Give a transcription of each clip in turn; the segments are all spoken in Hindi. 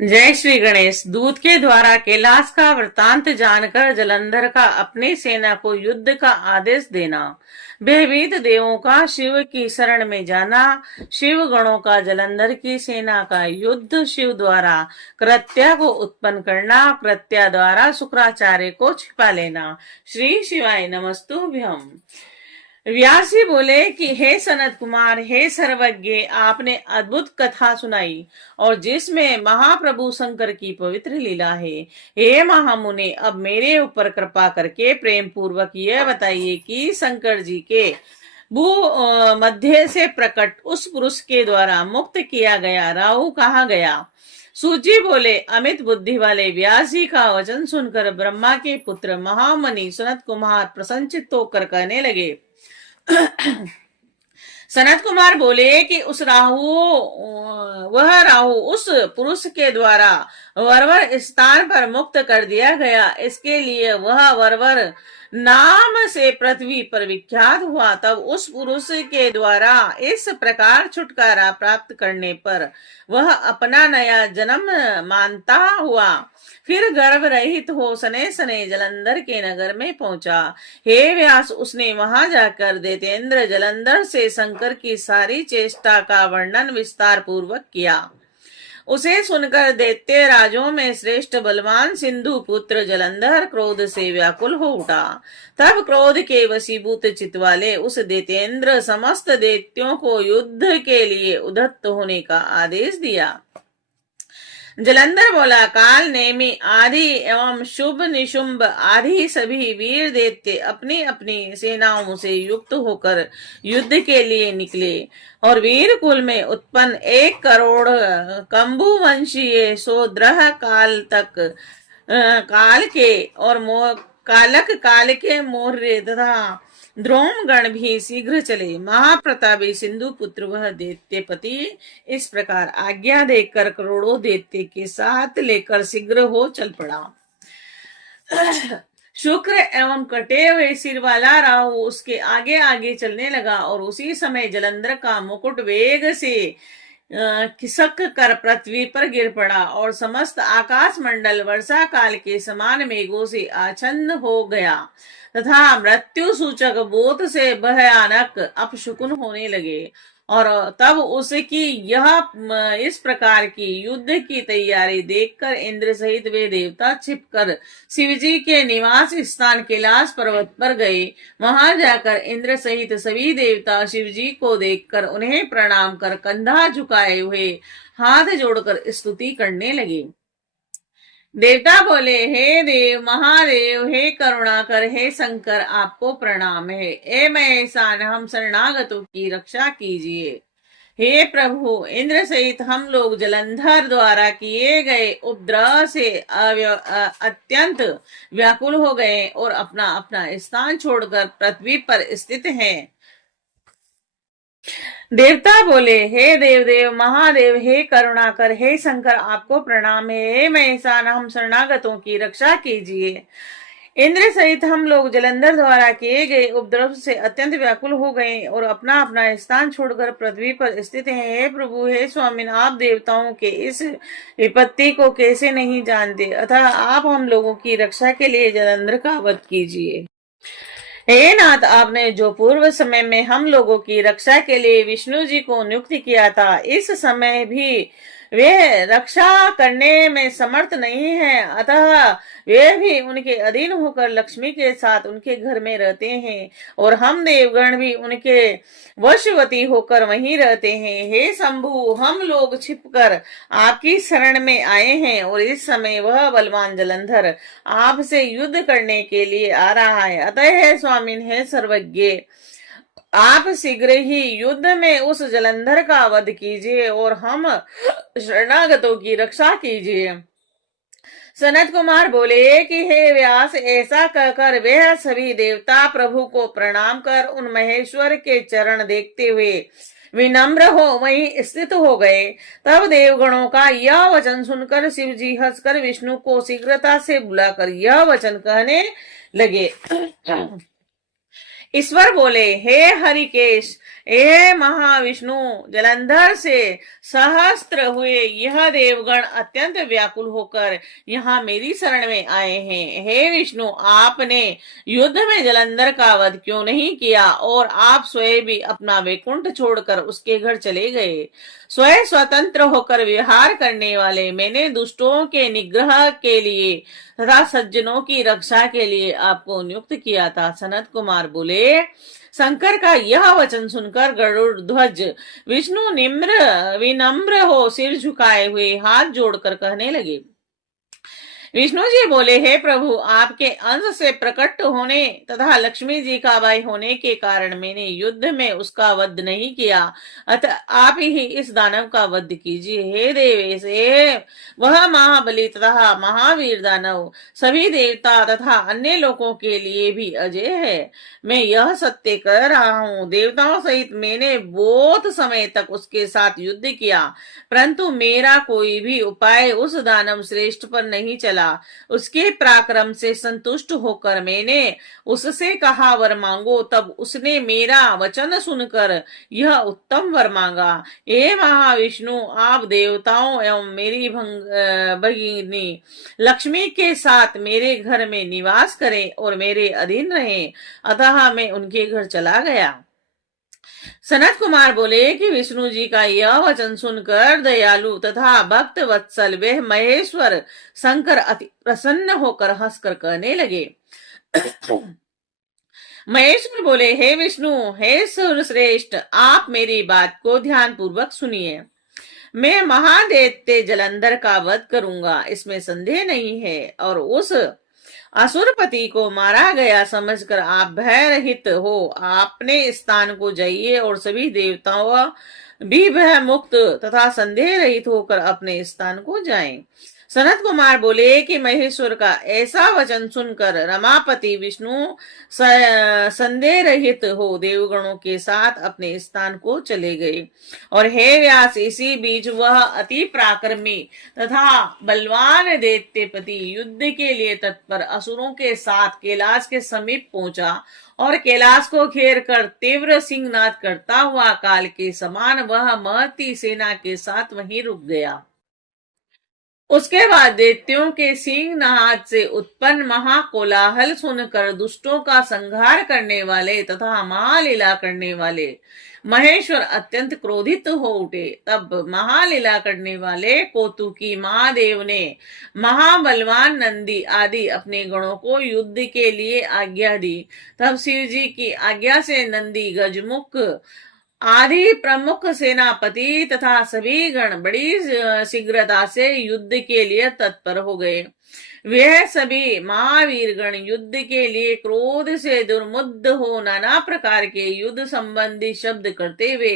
जय श्री गणेश। दूत के द्वारा कैलाश का वृतांत जानकर जलंधर का अपनी सेना को युद्ध का आदेश देना, भयभीत देवों का शिव की शरण में जाना, शिव गणों का जलंधर की सेना का युद्ध शिव द्वारा कृत्या को उत्पन्न करना, कृत्या द्वारा शुक्राचार्य को छिपा लेना। श्री शिवाय नमस्तुभ्यम। व्यास जी बोले कि हे सनत कुमार, हे सर्वज्ञ, आपने अद्भुत कथा सुनाई और जिसमें महाप्रभु शंकर की पवित्र लीला है। हे महामुने, अब मेरे ऊपर कृपा करके प्रेम पूर्वक यह बताइए कि शंकर जी के भू मध्य से प्रकट उस पुरुष के द्वारा मुक्त किया गया राहु कहाँ गया। सूजी बोले, अमित बुद्धि वाले व्यास जी का वचन सुनकर ब्रह्मा के पुत्र महामुनि सनत कुमार प्रसन्नचित्त होकर कहने लगे। सनत कुमार बोले कि वह राहु उस पुरुष के द्वारा वरवर स्थान पर मुक्त कर दिया गया। इसके लिए वह वरवर नाम से पृथ्वी पर विख्यात हुआ। तब उस पुरुष के द्वारा इस प्रकार छुटकारा प्राप्त करने पर वह अपना नया जन्म मानता हुआ फिर गर्भ रहित हो सने सने जलंधर के नगर में पहुंचा। हे व्यास, उसने वहां जाकर दैत्येंद्र जलंधर से शंकर की सारी चेष्टा का वर्णन विस्तार पूर्वक किया। उसे सुनकर दैत्य राजों में श्रेष्ठ बलवान सिंधु पुत्र जलंधर क्रोध से व्याकुल हो उठा। तब क्रोध के वशीभूत चित्त वाले उस दैत्येंद्र समस्त दैत्यों को युद्ध के लिए उद्यत होने का आदेश दिया। जलंधर बोला, काल नेमि आदि एवं शुभ निशुंभ आदि सभी वीर दैत्य अपनी अपनी सेनाओं से युक्त होकर युद्ध के लिए निकले और वीर कुल में उत्पन्न 1 करोड़ कंबु वंशीय सोद्रह काल तक काल के और कालक काल के मौर्य तथा द्रोम गण भी शीघ्र चले। महाप्रतापी सिंधु पुत्र वह दैत्यपति इस प्रकार आज्ञा देकर करोड़ों दैत्य के साथ लेकर शीघ्र हो चल पड़ा। शुक्र एवं कटे हुए सिर वाला राहु उसके आगे आगे चलने लगा और उसी समय जलंधर का मुकुट वेग से खिसक कर पृथ्वी पर गिर पड़ा और समस्त आकाश मंडल वर्षा काल के समान मेघों से आच्छन्न हो गया तथा मृत्यु सूचक बोध से भयानक अपशकुन होने लगे। और तब उसकी यह इस प्रकार की युद्ध की तैयारी देखकर इंद्र सहित वे देवता छिपकर शिवजी के निवास स्थान कैलाश पर्वत पर गए। वहां जाकर इंद्र सहित सभी देवता शिवजी को देखकर उन्हें प्रणाम कर कंधा झुकाए हुए हाथ जोड़कर स्तुति करने लगे। देवता बोले, हे देव महादेव, हे करुणाकर, हे शंकर, आपको प्रणाम है। ए महेशान, हम शरणागतों की रक्षा कीजिए। हे प्रभु, इंद्र सहित हम लोग जलंधर द्वारा किए गए उपद्रव से अत्यंत व्याकुल हो गए और अपना अपना स्थान छोड़कर पृथ्वी पर स्थित हैं। देवता बोले, हे देवदेव महादेव, हे करुणाकर, हे शंकर, आपको प्रणाम है। हे महेशान, हम शरणागतों की रक्षा कीजिए। इंद्र सहित हम लोग जलंधर द्वारा किए गए उपद्रव से अत्यंत व्याकुल हो गए और अपना अपना स्थान छोड़कर पृथ्वी पर स्थित हैं। हे प्रभु, हे स्वामिन, आप देवताओं के इस विपत्ति को कैसे नहीं जानते, अतः आप हम लोगों की रक्षा के लिए जलंधर का वध कीजिए। हे नाथ, आपने जो पूर्व समय में हम लोगों की रक्षा के लिए विष्णु जी को नियुक्त किया था, इस समय भी वे रक्षा करने में समर्थ नहीं है, अतः वे भी उनके अधीन होकर लक्ष्मी के साथ उनके घर में रहते हैं और हम देवगण भी उनके वशवती होकर वहीं रहते हैं। हे शंभु, हम लोग छिपकर आपकी शरण में आए हैं और इस समय वह बलवान जलंधर आपसे युद्ध करने के लिए आ रहा है। अतः है स्वामिन, है सर्वज्ञ, आप शीघ्र ही युद्ध में उस जलंधर का वध कीजिए और हम शरणागतों की रक्षा कीजिए। सनत कुमार बोले कि हे व्यास, ऐसा कहकर वह सभी देवता प्रभु को प्रणाम कर उन महेश्वर के चरण देखते हुए विनम्र हो वहीं स्थित हो गए। तब देवगणों का यह वचन सुनकर शिव जी हंसकर विष्णु को शीघ्रता से बुलाकर यह वचन कहने लगे। ईश्वर बोले, हे हरिकेश, हे महाविष्णु, जलंधर से सहस्त्र हुए यह देवगण अत्यंत व्याकुल होकर यहाँ मेरी शरण में आए हैं। हे विष्णु, आपने युद्ध में जलंधर का वध क्यों नहीं किया और आप स्वयं भी अपना वैकुंठ छोड़कर उसके घर चले गए? स्वयं स्वतंत्र होकर विहार करने वाले मैंने दुष्टों के निग्रह के लिए तथा सज्जनों की रक्षा के लिए आपको नियुक्त किया था। सनत कुमार बोले, शंकर का यह वचन सुनकर गरुड़ ध्वज विष्णु विनम्र हो सिर झुकाए हुए हाथ जोड़कर कहने लगे। विष्णु जी बोले, हे प्रभु, आपके अंश से प्रकट होने तथा लक्ष्मी जी का भाई होने के कारण मैंने युद्ध में उसका वध नहीं किया, अतः आप ही इस दानव का वध कीजिए। हे देवेश, वह महाबली तथा महावीर दानव सभी देवता तथा अन्य लोगों के लिए भी अजय है। मैं यह सत्य कह रहा हूँ, देवताओं सहित मैंने बहुत समय तक उसके साथ युद्ध किया, परंतु मेरा कोई भी उपाय उस दानव श्रेष्ठ पर नहीं चला। उसके पराक्रम से संतुष्ट होकर मैंने उससे कहा, वर मांगो, तब उसने मेरा वचन सुनकर यह उत्तम वर मांगा। हे महाविष्णु, आप देवताओं एवं मेरी भगिनी लक्ष्मी के साथ मेरे घर में निवास करें और मेरे अधीन रहें। अतः मैं उनके घर चला गया। सनत कुमार बोले कि विष्णु जी का यह वचन सुनकर दयालु तथा भक्त वत्सल वह महेश्वर शंकर अति प्रसन्न होकर हंसकर कहने लगे। महेश्वर बोले, हे विष्णु, हे सूर्यश्रेष्ठ, आप मेरी बात को ध्यान पूर्वक सुनिए। मैं महादैत्य जलंधर का वध करूंगा, इसमें संदेह नहीं है, और उस असुरपति को मारा गया समझकर आप भय रहित हो अपने स्थान को जाइए और सभी देवताओं भी भय मुक्त तथा संदेह रहित होकर अपने स्थान को जाएं। सनत कुमार बोले कि महेश्वर का ऐसा वचन सुनकर रमापति विष्णु संदेह रहित हो देवगणों के साथ अपने स्थान को चले गए। और हे व्यास, इसी बीच वह अति पराक्रमी तथा बलवान दैत्यपति युद्ध के लिए तत्पर असुरों के साथ कैलाश के समीप पहुंचा और कैलाश को घेर कर तीव्र सिंहनाद करता हुआ काल के समान वह महती सेना के साथ वहीं रुक गया। उसके बाद दैत्यों के सिंहनाद से उत्पन्न महाकोलाहल सुनकर दुष्टों का संहार करने वाले तथा महालीला करने वाले महेश्वर अत्यंत क्रोधित हो उठे। तब महालीला करने वाले कौतुकी महादेव ने महाबलवान नंदी आदि अपने गणों को युद्ध के लिए आज्ञा दी। तब शिव जी की आज्ञा से नंदी, गजमुख आदि प्रमुख सेनापति तथा सभी गण बड़ी शीघ्रता से युद्ध के लिए तत्पर हो गए। वह सभी महावीर गण युद्ध के लिए क्रोध से दुर्मुद्ध हो नाना प्रकार के युद्ध संबंधी शब्द करते हुए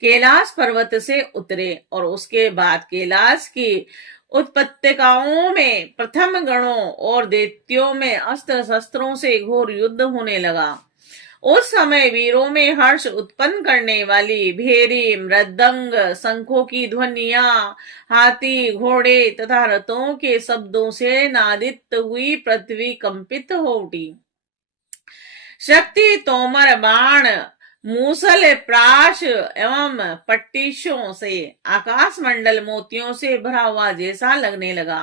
कैलाश पर्वत से उतरे। और उसके बाद कैलाश की उत्पत्तिकाओं में प्रथम गणों और दैत्यों में अस्त्र शस्त्रों से घोर युद्ध होने लगा। उस समय वीरों में हर्ष उत्पन्न करने वाली भेरी, मृदंग, शंखों की ध्वनियां, हाथी, घोड़े तथा रथों के शब्दों से नादित हुई पृथ्वी कंपित हो उठी। शक्ति तोमर, बाण, मूसल, प्राश एवं पट्टिशों से आकाश मंडल मोतियों से भरा हुआ जैसा लगने लगा।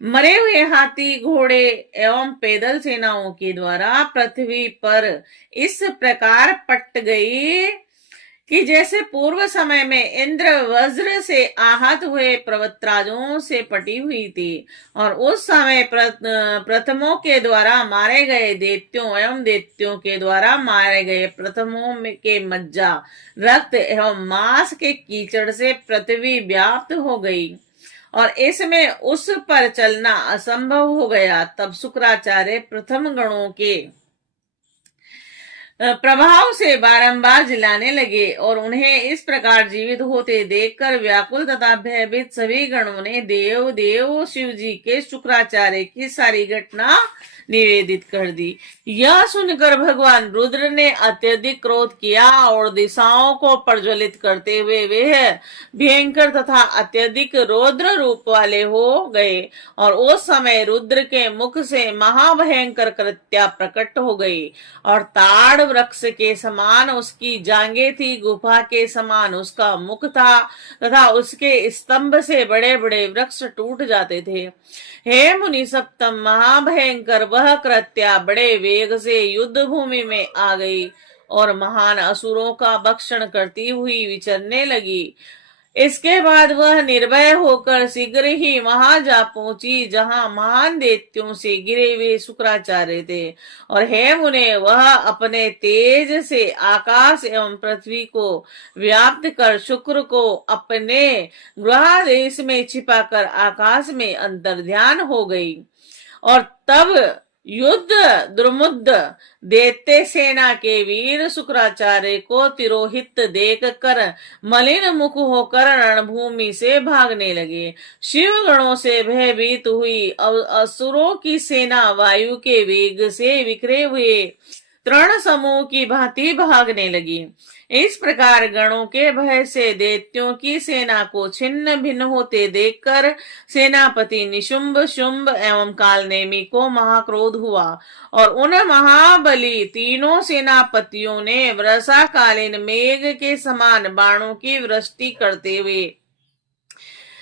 मरे हुए हाथी, घोड़े एवं पैदल सेनाओं के द्वारा पृथ्वी पर इस प्रकार पट गई कि जैसे पूर्व समय में इंद्र वज्र से आहत हुए पर्वतराजों से पटी हुई थी। और उस समय प्रथमों के द्वारा मारे गए दैत्यों एवं दैत्यों के द्वारा मारे गए प्रथमों के मज्जा, रक्त एवं मांस के कीचड़ से पृथ्वी व्याप्त हो गई और इसमें उस पर चलना असंभव हो गया। तब शुक्राचार्य प्रथम गणों के प्रभाव से बारंबार जिलाने लगे और उन्हें इस प्रकार जीवित होते देखकर व्याकुल तथा भयभीत सभी गणों ने देव शिव जी के शुक्राचार्य की सारी घटना निवेदित कर दी। यह सुनकर भगवान रुद्र ने अत्यधिक क्रोध किया और दिशाओं को प्रज्वलित करते हुए वे भयंकर तथा अत्यधिक रौद्र रूप वाले हो गए। और उस समय रुद्र के मुख से महाभयंकर कृत्या प्रकट हो गई और ताड़ वृक्ष के समान उसकी जांघें थी, गुफा के समान उसका मुख था तथा उसके स्तंभ से बड़े बड़े वृक्ष टूट जाते थे। हे मुनि सप्तम, महाभयंकर वह कृत्या बड़े वेग से युद्ध भूमि में आ गई और महान असुरों का भक्षण करती हुई विचरने लगी। इसके बाद वह निर्भय होकर शीघ्र ही वहां जा पहुंची जहां महान दैत्यों से घिरे हुए शुक्राचार्य थे। और हे मुने, वह अपने तेज से आकाश एवं पृथ्वी को व्याप्त कर शुक्र को अपने गृहादेश में छिपाकर आकाश में अंतर्ध्यान हो गई। और तब युद्ध दुर्मुद्ध दैत्य सेना के वीर शुक्राचार्य को तिरोहित देख कर मलिन मुख होकर रणभूमि से भागने लगे। शिव गणों से भयभीत हुई असुरों की सेना वायु के वेग से बिखरे हुए तृण समूह की भांति भागने लगी। इस प्रकार गणों के भय से दैत्यों की सेना को छिन्न भिन्न होते देखकर सेनापति निशुंभ, शुंभ एवं कालनेमी को महाक्रोध हुआ और उन महाबली तीनों सेनापतियों ने वर्षाकालीन मेघ के समान बाणों की वृष्टि करते हुए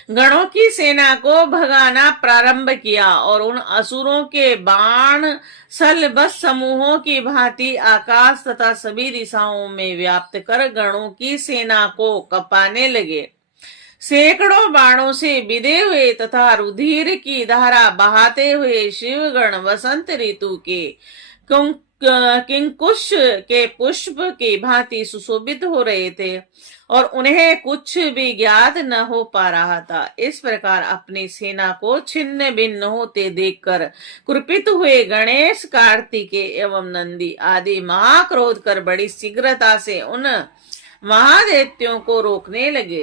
गणों की सेना को भगाना प्रारंभ किया और उन असुरों के बाण सलबस समूहों की भांति आकाश तथा सभी दिशाओं में व्याप्त कर गणों की सेना को कपाने लगे। सैकड़ों बाणों से बिधे हुए तथा रुधिर की धारा बहाते हुए शिवगण वसंत ऋतु के किंकुश के पुष्प की भांति सुशोभित हो रहे थे और उन्हें कुछ भी ज्ञात न हो पा रहा था। इस प्रकार अपनी सेना को छिन्न भिन्न होते देखकर कुपित हुए गणेश, कार्तिकेय एवं नंदी आदि महाक्रोध कर बड़ी शीघ्रता से उन महादैत्यों को रोकने लगे।